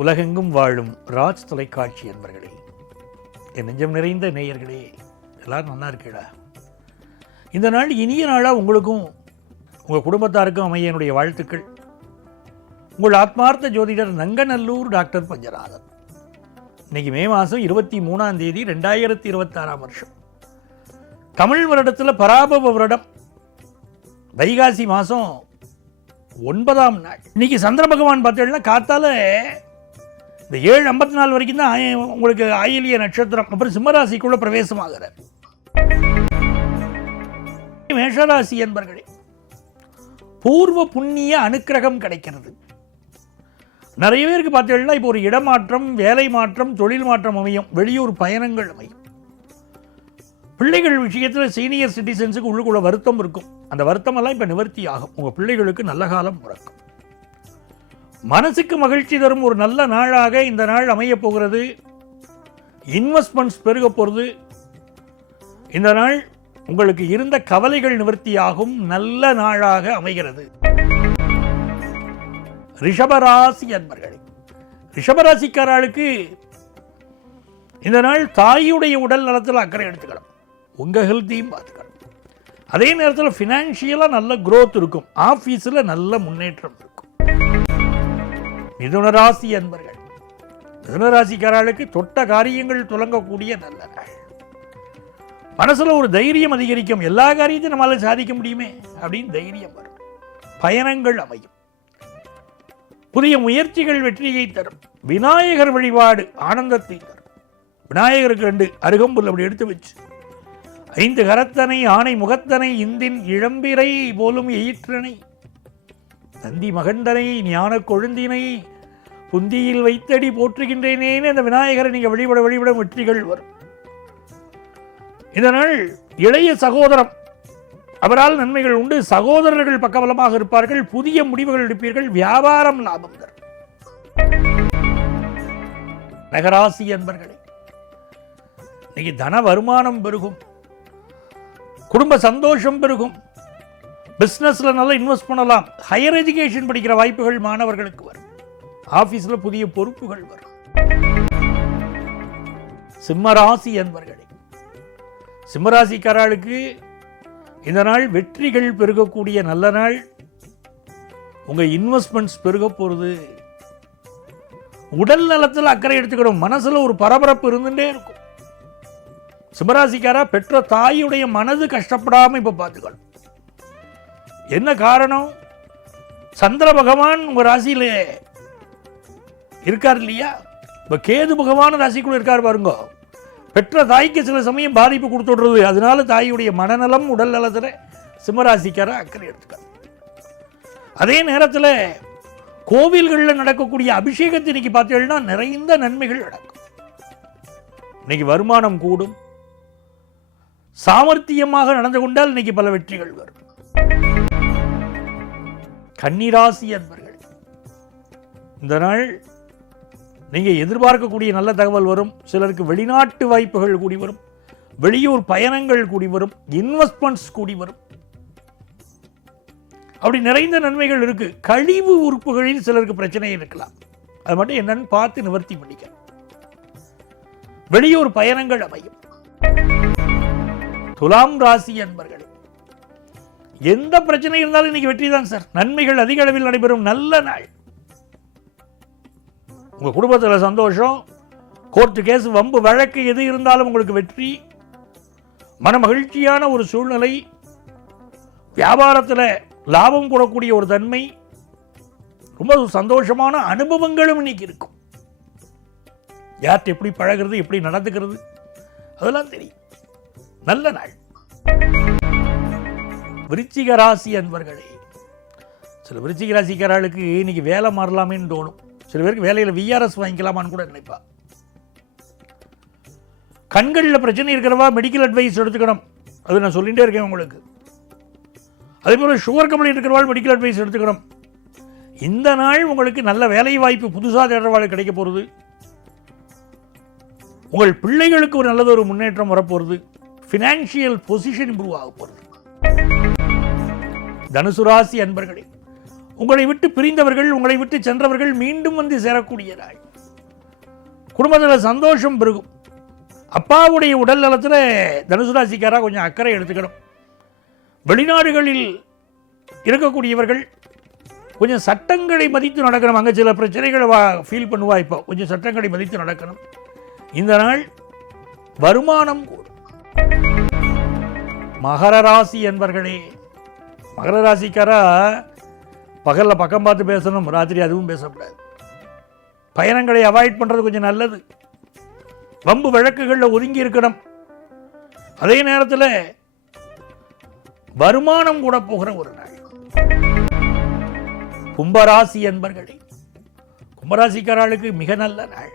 உலகெங்கும் வாழும் ராஜ் தொலைக்காட்சி என்பர்களே, என் நெஞ்சம் நிறைந்த நேயர்களே, எல்லாரும் நல்லா இருக்கீடா? இந்த நாள் இனிய நாளாக உங்களுக்கும் உங்கள் குடும்பத்தாருக்கும் அமைய என்னுடைய வாழ்த்துக்கள். உங்கள் ஆத்மார்த்த ஜோதிடர் நங்கநல்லூர் டாக்டர் பஞ்சநாதன். இன்னைக்கு மே மாதம் 23ஆம் தேதி 2026ஆம் வருஷம், தமிழ் வருடத்தில் பராபவ வருடம், வைகாசி மாதம் 9ஆம் நாள். இன்னைக்கு சந்திர பகவான் பார்த்தீங்கன்னா காத்தால இந்த 7:54 வரைக்கும் தான் உங்களுக்கு ஆயிலிய நட்சத்திரம், அப்புறம் சிம்மராசிக்குள்ள பிரவேசமாகிறார். மேஷராசி என்பர்களே, பூர்வ புண்ணிய அனுக்கிரகம் கிடைக்கிறது. நிறைய பேருக்கு பார்த்தீங்கன்னா இப்போ ஒரு இடமாற்றம், வேலை மாற்றம், தொழில் மாற்றம் அமையும், வெளியூர் பயணங்கள் அமையும். பிள்ளைகள் விஷயத்தில் சீனியர் சிட்டிசன்ஸுக்கு உள்ளுக்குள்ள வருத்தம் இருக்கும். அந்த வருத்தமெல்லாம் இப்போ நிவர்த்தி ஆகும். உங்கள் பிள்ளைகளுக்கு நல்ல காலம் பிறக்கும். மனசுக்கு மகிழ்ச்சி தரும் ஒரு நல்ல நாளாக இந்த நாள் அமைய போகிறது. இன்வெஸ்ட்மெண்ட்ஸ் பெருக போகிறது. இந்த நாள் உங்களுக்கு இருந்த கவலைகள் நிவர்த்தியாகும் நல்ல நாளாக அமைகிறது. ரிஷபராசி அன்பர்களே, ரிஷபராசிக்காரர்களுக்கு இந்த நாள் தாயுடைய உடல் நலத்தில் அக்கறை எடுத்துக்கணும். உங்கள் ஹெல்த்தையும் பார்த்துக்கணும். அதே நேரத்தில் ஃபினான்ஷியலாக நல்ல growth இருக்கும். ஆஃபீஸில் நல்ல முன்னேற்றம் இருக்கும். மிதுனராசி அன்பர்கள், மிதுனராசிக்காரர்களுக்கு தொட்ட காரியங்கள் துலங்கக்கூடிய நல்ல நாள். மனசில் ஒரு தைரியம் அதிகரிக்கும். எல்லா காரியத்தையும் நம்மளால் சாதிக்க முடியுமே அப்படின்னு தைரியம் வரும். பயணங்கள் அமையும். புதிய முயற்சிகள் வெற்றியை தரும். விநாயகர் வழிபாடு ஆனந்தத்தை தரும். விநாயகருக்கு 2 அருகம்புல் அப்படி எடுத்து வச்சு 5 கரத்தனை ஆணை முகத்தனை இந்தின் இளம்பிரை போலும் எயிற்றனை நந்தி மகண்டனை ஞான கொழுந்தினை புந்தியில் வைத்தடி போற்றுகின்றேனேன்னு அந்த விநாயகரை நீங்கள் வழிபட வெற்றிகள் வரும். இதனால் இளைய சகோதரம், அவரால் நன்மைகள் உண்டு. சகோதரர்கள் பக்கபலமாக இருப்பார்கள். புதிய முடிவுகள் எடுப்பீர்கள். வியாபாரம் லாபம் தரும். நகராசி என்பர்களே, இன்னைக்கு தன வருமானம் பெருகும். குடும்ப சந்தோஷம் பெருகும். பிஸ்னஸில் நல்லா இன்வெஸ்ட் பண்ணலாம். ஹையர் எஜுகேஷன் படிக்கிற வாய்ப்புகள் மாணவர்களுக்கு வரும். ஆஃபீஸில் புதிய பொறுப்புகள் வரும். சிம்மராசி என்பர்களே, சிம்மராசிக்காரர்களுக்கு இந்த நாள் வெற்றிகள் பெருகக்கூடிய நல்ல நாள். உங்கள் இன்வெஸ்ட்மெண்ட்ஸ் பெருக போகிறது. உடல் நலத்தில் அக்கறை எடுத்துக்கணும். மனசில் ஒரு பரபரப்பு இருந்துட்டே இருக்கும். சிம்மராசிக்காரா பெற்ற தாயுடைய மனது கஷ்டப்படாமல் இப்போ பார்த்துக்கணும். என்ன காரணம்? சந்திர பகவான் உங்கள் ராசியில் இருக்கார் இல்லையா? இப்போ கேது பகவான் ராசிக்குள்ள இருக்கார் பாருங்க. பெற்ற தாய்க்கு சில சமயம் பாதிப்பு கொடுத்துடுறது. அதனால தாயுடைய மனநலம் உடல் நலத்தில் சிம்மராசிக்கார அக்கறை எடுத்துக்கார். அதே நேரத்தில் கோவில்களில் நடக்கக்கூடிய அபிஷேகத்தை இன்னைக்கு பார்த்தீங்கன்னா நிறைந்த நன்மைகள் நடக்கும். இன்னைக்கு வருமானம் கூடும். சாமர்த்தியமாக நடந்து கொண்டால் இன்னைக்கு பல வெற்றிகள் வரும். கன்னிராசி அன்பர்கள், இந்த நாள் நீங்கள் எதிர்பார்க்கக்கூடிய நல்ல தகவல் வரும். சிலருக்கு வெளிநாட்டு வாய்ப்புகள் கூடி வரும். வெளியூர் பயணங்கள் கூடி வரும். இன்வெஸ்ட்மெண்ட்ஸ் கூடி வரும். அப்படி நிறைந்த நன்மைகள் இருக்கு. கழிவு உறுப்புகளில் சிலருக்கு பிரச்சனை இருக்கலாம். அது மட்டும் என்னன்னு பார்த்து நிவர்த்தி பண்ணிக்க. வெளியூர் பயணங்கள் அமையும். துலாம் ராசி அன்பர்கள், எந்த பிரச்சனை இருந்தாலும் இன்னைக்கு வெற்றி தான் சார். நன்மைகள் அதிக அளவில் நடைபெறும் நல்ல நாள். உங்கள் குடும்பத்தில் சந்தோஷம். கோர்ட்டு கேஸ், வம்பு வழக்கு எது இருந்தாலும் உங்களுக்கு வெற்றி. மன மகிழ்ச்சியான ஒரு சூழ்நிலை. வியாபாரத்தில் லாபம் கூடக்கூடிய ஒரு தன்மை. ரொம்ப சந்தோஷமான அனுபவங்களும் இன்னைக்கு இருக்கும். யார்கிட்ட எப்படி பழகிறது, எப்படி நடந்துக்கிறது, அதெல்லாம் தெரியும். நல்ல நாள். விருச்சிக ராசி அன்பர்களே, சில விருச்சிக ராசிக்காரர்களுக்கு இன்னைக்கு வேலை மாறலாமேன்னு தோணும். சில பேருக்கு வேலையில் விஆர்எஸ் வாங்கிக்கலாமான்னு கூட நினைப்பா. கண்களில் பிரச்சனை இருக்கிறவா மெடிக்கல் அட்வைஸ் எடுத்துக்கணும். அது நான் சொல்லிகிட்டே இருக்கேன் உங்களுக்கு. அதே போல் சுகர் கம்பெனி இருக்கிறவாள் மெடிக்கல் அட்வைஸ் எடுத்துக்கணும். இந்த நாள் உங்களுக்கு நல்ல வேலை வாய்ப்பு புதுசாக தேடுறவாள் கிடைக்க போகிறது. உங்கள் பிள்ளைகளுக்கு ஒரு நல்லது ஒரு முன்னேற்றம் வரப்போகிறது. ஃபினான்ஷியல் பொசிஷன் இம்ப்ரூவ் ஆக போகிறது. தனுசு ராசி அன்பர்களே, உங்களை விட்டு பிரிந்தவர்கள், உங்களை விட்டு சென்றவர்கள் மீண்டும் வந்து சேரக்கூடிய நாள். குடும்பத்தில் சந்தோஷம் பெருகும். அப்பாவுடைய உடல் நலத்தில் தனுசு ராசிக்காராக கொஞ்சம் அக்கறை எடுத்துக்கணும். வெளிநாடுகளில் இருக்கக்கூடியவர்கள் கொஞ்சம் சட்டங்களை மதித்து நடக்கணும். அங்கே சில பிரச்சனைகளை ஃபீல் பண்ணுவா. இப்போ கொஞ்சம் சட்டங்களை மதித்து நடக்கணும். இந்த நாள் வருமானம் கூடும். மகர ராசி என்பர்களே, மகர ராசிக்காரா பகலில் பக்கம் பார்த்து பேசணும், ராத்திரி அதுவும் பேசக்கூடாது. பயணங்களை அவாய்ட் பண்ணுறது கொஞ்சம் நல்லது. வம்பு வழக்குகளில் ஒதுங்கி இருக்கணும். அதே நேரத்தில் வருமானம் கூட போகிற ஒரு நாள். கும்பராசி என்பர்களே, கும்பராசிக்காரர்களுக்கு மிக நல்ல நாள்.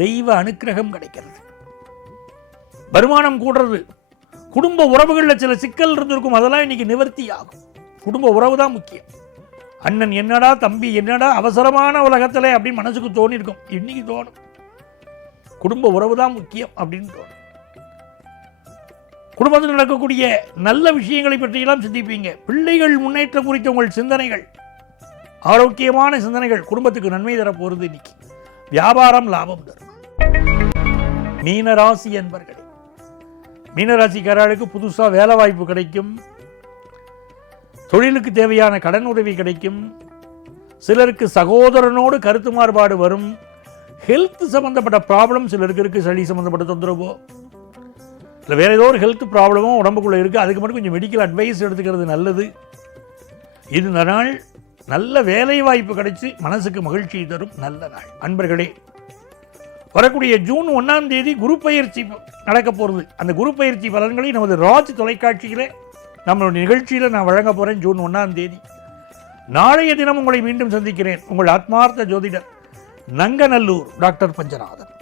தெய்வ அனுக்கிரகம் கிடைக்கிறது. வருமானம் கூடுறது. குடும்ப உறவுகளில் சில சிக்கல் இருந்திருக்கும், அதெல்லாம் இன்னைக்கு நிவர்த்தி ஆகும். குடும்ப உறவு தான் முக்கியம். அண்ணன் என்னடா, தம்பி என்னடா, அவசரமான உலகத்தில் அப்படின்னு மனசுக்கு தோணிருக்கும். இன்னைக்கு தோணும் குடும்ப உறவு தான் முக்கியம் அப்படின்னு தோணும். குடும்பத்தில் நடக்கக்கூடிய நல்ல விஷயங்களை பற்றியெல்லாம் சிந்திப்பீங்க. பிள்ளைகள் முன்னேற்றம் குறித்த உங்கள் சிந்தனைகள், ஆரோக்கியமான சிந்தனைகள் குடும்பத்துக்கு நன்மை தரப்போகிறது. இன்னைக்கு வியாபாரம் லாபம் தரும். மீனராசி என்பர்களே, மீனராசிக்காரர்களுக்கு புதுசாக வேலை வாய்ப்பு கிடைக்கும். தொழிலுக்கு தேவையான கடன் உதவி கிடைக்கும். சிலருக்கு சகோதரனோடு கருத்து மாறுபாடு வரும். ஹெல்த் சம்பந்தப்பட்ட ப்ராப்ளம் சிலருக்கு இருக்குது. சளி சம்பந்தப்பட்ட தொந்தரவோ இல்லை வேறு ஏதோ ஒரு ஹெல்த் ப்ராப்ளமோ உடம்புக்குள்ளே இருக்குது. அதுக்கு மட்டும் கொஞ்சம் மெடிக்கல் அட்வைஸ் எடுத்துக்கிறது நல்லது. இந்த நாள் நல்ல வேலை வாய்ப்பு கிடைச்சி மனசுக்கு மகிழ்ச்சி தரும் நல்ல நாள். அன்பர்களே, வரக்கூடிய ஜூன் 1ஆம் தேதி குரு பயிற்சி நடக்க போகிறது. அந்த குரு பயிற்சி பலன்களை நமது ராஜ் தொலைக்காட்சியில் நம்மளுடைய நிகழ்ச்சியில் நான் வழங்க போகிறேன். ஜூன் 1ஆம் தேதி. நாளைய தினம் உங்களை மீண்டும் சந்திக்கிறேன். உங்கள் ஆத்மார்த்த ஜோதிடர் நங்கநல்லூர் டாக்டர் பஞ்சநாதன்.